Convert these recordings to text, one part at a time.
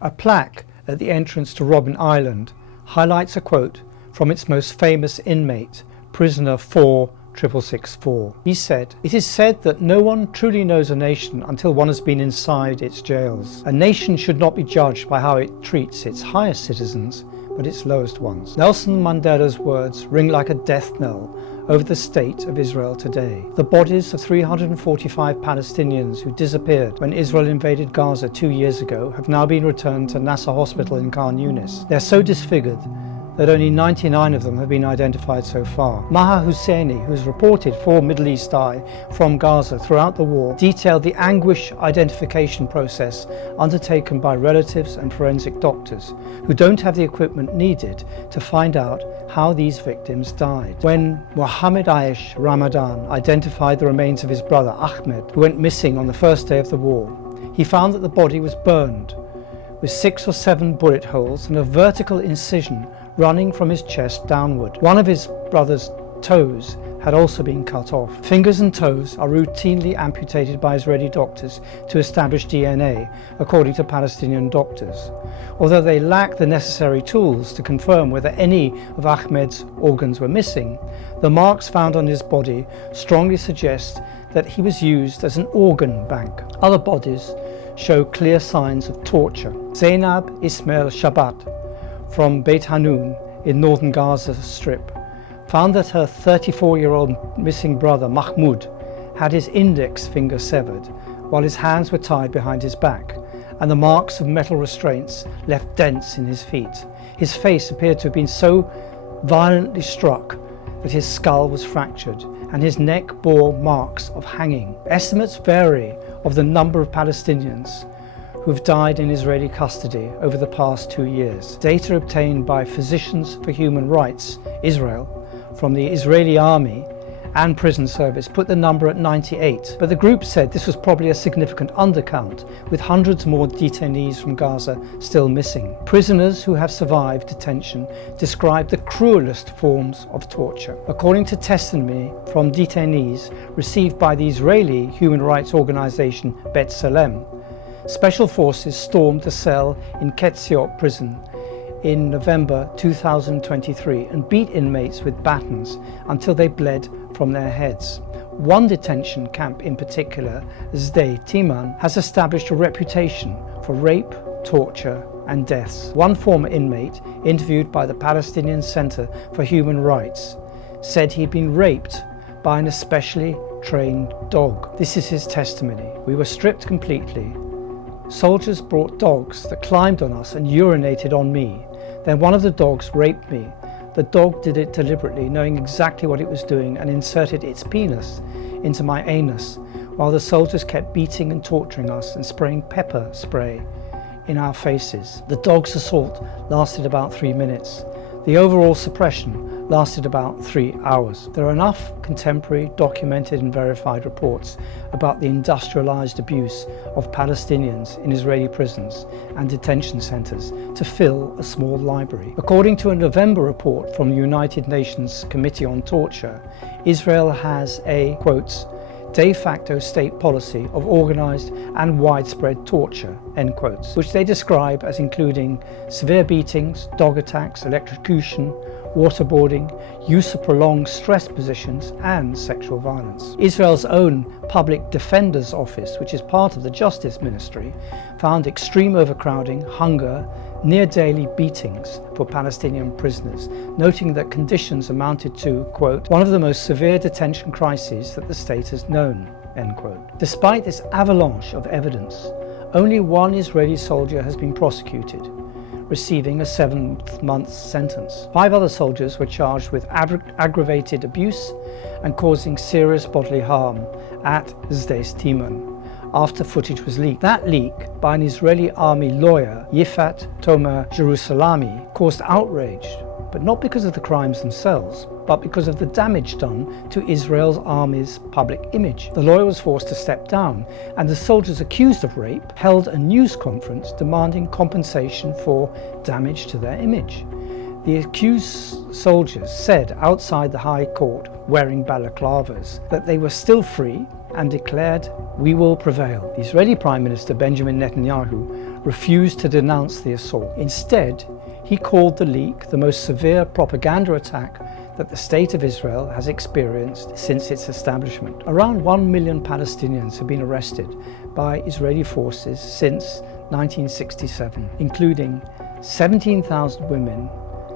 A plaque at the entrance to Robben Island highlights a quote from its most famous inmate, prisoner 4664. He said, "It is said that no one truly knows a nation until one has been inside its jails. A nation should not be judged by how it treats its highest citizens, but its lowest ones." Nelson Mandela's words ring like a death knell over the state of Israel today. The bodies of 345 Palestinians who disappeared when Israel invaded Gaza 2 years ago have now been returned to Nasser Hospital in Khan Yunis. They're so disfigured that only 99 of them have been identified so far. Maha Husseini, who's reported 4 Middle East die from Gaza throughout the war, detailed the anguish identification process undertaken by relatives and forensic doctors who don't have the equipment needed to find out how these victims died. When Mohammed Aish Ramadan identified the remains of his brother Ahmed, who went missing on the first day of the war, he found that the body was burned with 6 or 7 bullet holes and a vertical incision running from his chest downward. One of his brother's toes had also been cut off. Fingers and toes are routinely amputated by Israeli doctors to establish DNA, according to Palestinian doctors. Although they lack the necessary tools to confirm whether any of Ahmed's organs were missing, the marks found on his body strongly suggest that he was used as an organ bank. Other bodies show clear signs of torture. Zainab Ismail Shabbat from Beit Hanun in northern Gaza Strip found that her 34-year-old missing brother Mahmoud had his index finger severed while his hands were tied behind his back, and the marks of metal restraints left dents in his feet. His face appeared to have been so violently struck that his skull was fractured and his neck bore marks of hanging. Estimates vary of the number of Palestinians who have died in Israeli custody over the past 2 years. Data obtained by Physicians for Human Rights Israel from the Israeli Army and Prison Service put the number at 98, but the group said this was probably a significant undercount, with hundreds more detainees from Gaza still missing. Prisoners who have survived detention describe the cruelest forms of torture. According to testimony from detainees received by the Israeli human rights organization B'Tselem, special forces stormed a cell in Ketziot prison in November 2023 and beat inmates with batons until they bled from their heads. One detention camp in particular, Sde Timan, has established a reputation for rape, torture and deaths. One former inmate, interviewed by the Palestinian Center for Human Rights, said he'd been raped by an especially trained dog. This is his testimony. "We were stripped completely. Soldiers brought dogs that climbed on us and urinated on me. Then one of the dogs raped me. The dog did it deliberately, knowing exactly what it was doing, and inserted its penis into my anus, while the soldiers kept beating and torturing us and spraying pepper spray in our faces. The dog's assault lasted about 3 minutes. The overall suppression lasted about 3 hours." There are enough contemporary, documented and verified reports about the industrialized abuse of Palestinians in Israeli prisons and detention centers to fill a small library. According to a November report from the United Nations Committee on Torture, Israel has a, quotes, "de facto state policy of organized and widespread torture," end quotes, which they describe as including severe beatings, dog attacks, electrocution, waterboarding, use of prolonged stress positions and sexual violence. Israel's own Public Defender's Office, which is part of the Justice Ministry, found extreme overcrowding, hunger, near daily beatings for Palestinian prisoners, noting that conditions amounted to, quote, "one of the most severe detention crises that the state has known," end quote. Despite this avalanche of evidence, only one Israeli soldier has been prosecuted, receiving a 7-month sentence. 5 other soldiers were charged with aggravated abuse and causing serious bodily harm at Sde Timan after footage was leaked. That leak by an Israeli army lawyer, Yifat Tomer Jerusalemi, caused outrage, but not because of the crimes themselves, but because of the damage done to Israel's army's public image. The lawyer was forced to step down, and the soldiers accused of rape held a news conference demanding compensation for damage to their image. The accused soldiers said outside the High Court, wearing balaclavas, that they were still free and declared, "We will prevail." The Israeli Prime Minister Benjamin Netanyahu refused to denounce the assault. Instead, he called the leak the most severe propaganda attack that the State of Israel has experienced since its establishment. Around 1 million Palestinians have been arrested by Israeli forces since 1967, including 17,000 women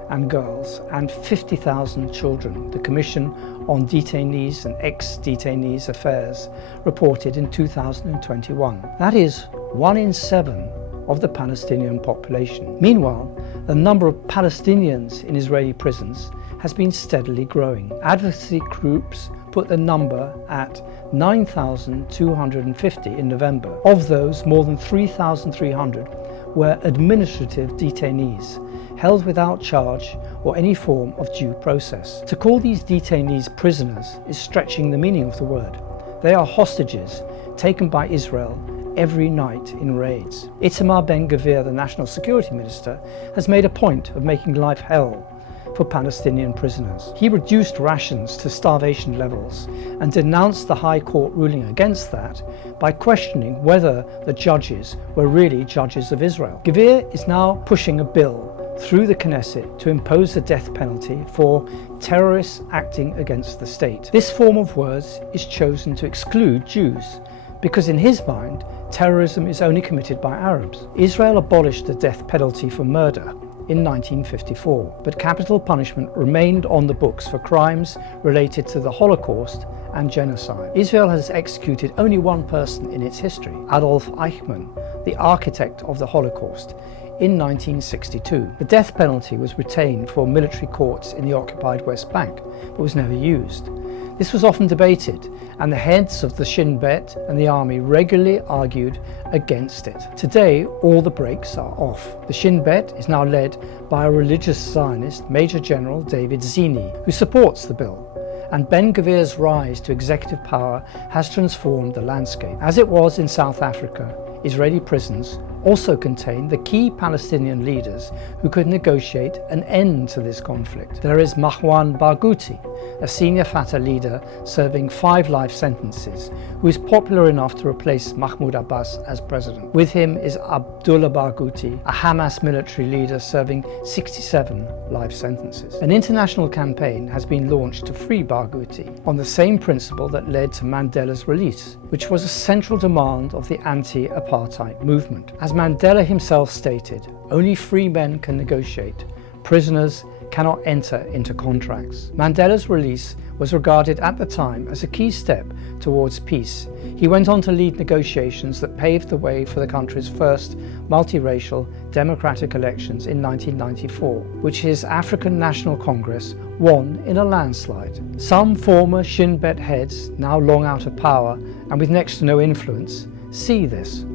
and girls and 50,000 children, the Commission on Detainees and Ex-Detainees Affairs reported in 2021. That is 1 in 7 of the Palestinian population. Meanwhile, the number of Palestinians in Israeli prisons has been steadily growing. Advocacy groups put the number at 9,250 in November. Of those, more than 3,300 were administrative detainees, held without charge or any form of due process. To call these detainees prisoners is stretching the meaning of the word. They are hostages taken by Israel every night in raids. Itamar Ben-Gvir, the National Security Minister, has made a point of making life hell for Palestinian prisoners. He reduced rations to starvation levels and denounced the High Court ruling against that by questioning whether the judges were really judges of Israel. Gvir is now pushing a bill through the Knesset to impose the death penalty for terrorists acting against the state. This form of words is chosen to exclude Jews, because in his mind, terrorism is only committed by Arabs. Israel abolished the death penalty for murder in 1954, but capital punishment remained on the books for crimes related to the Holocaust and genocide. Israel has executed only one person in its history, Adolf Eichmann, the architect of the Holocaust, in 1962. The death penalty was retained for military courts in the occupied West Bank, but was never used. This was often debated, and the heads of the Shin Bet and the army regularly argued against it. Today, all the brakes are off. The Shin Bet is now led by a religious Zionist, Major General David Zini, who supports the bill. And Ben-Gvir's rise to executive power has transformed the landscape. As it was in South Africa, Israeli prisons also contain the key Palestinian leaders who could negotiate an end to this conflict. There is Marwan Barghouti, a senior Fatah leader serving 5 life sentences, who is popular enough to replace Mahmoud Abbas as president. With him is Abdullah Barghouti, a Hamas military leader serving 67 life sentences. An international campaign has been launched to free Barghouti on the same principle that led to Mandela's release, which was a central demand of the anti-apartheid movement. As Mandela himself stated, only free men can negotiate. Prisoners cannot enter into contracts. Mandela's release was regarded at the time as a key step towards peace. He went on to lead negotiations that paved the way for the country's first multiracial democratic elections in 1994, which his African National Congress won in a landslide. Some former Shin Bet heads, now long out of power and with next to no influence, see this.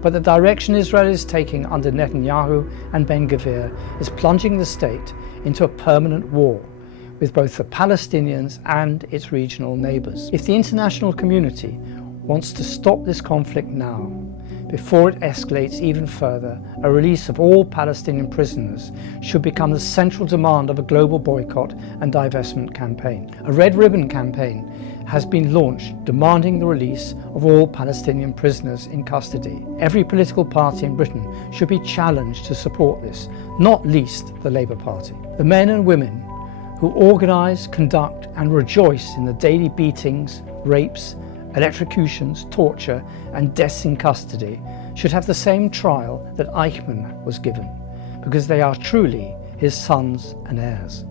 But the direction Israel is taking under Netanyahu and Ben-Gvir is plunging the state into a permanent war with both the Palestinians and its regional neighbours. If the international community wants to stop this conflict now, before it escalates even further, a release of all Palestinian prisoners should become the central demand of a global boycott and divestment campaign. A red ribbon campaign has been launched demanding the release of all Palestinian prisoners in custody. Every political party in Britain should be challenged to support this, not least the Labour Party. The men and women who organise, conduct and rejoice in the daily beatings, rapes, electrocutions, torture and deaths in custody should have the same trial that Eichmann was given, because they are truly his sons and heirs.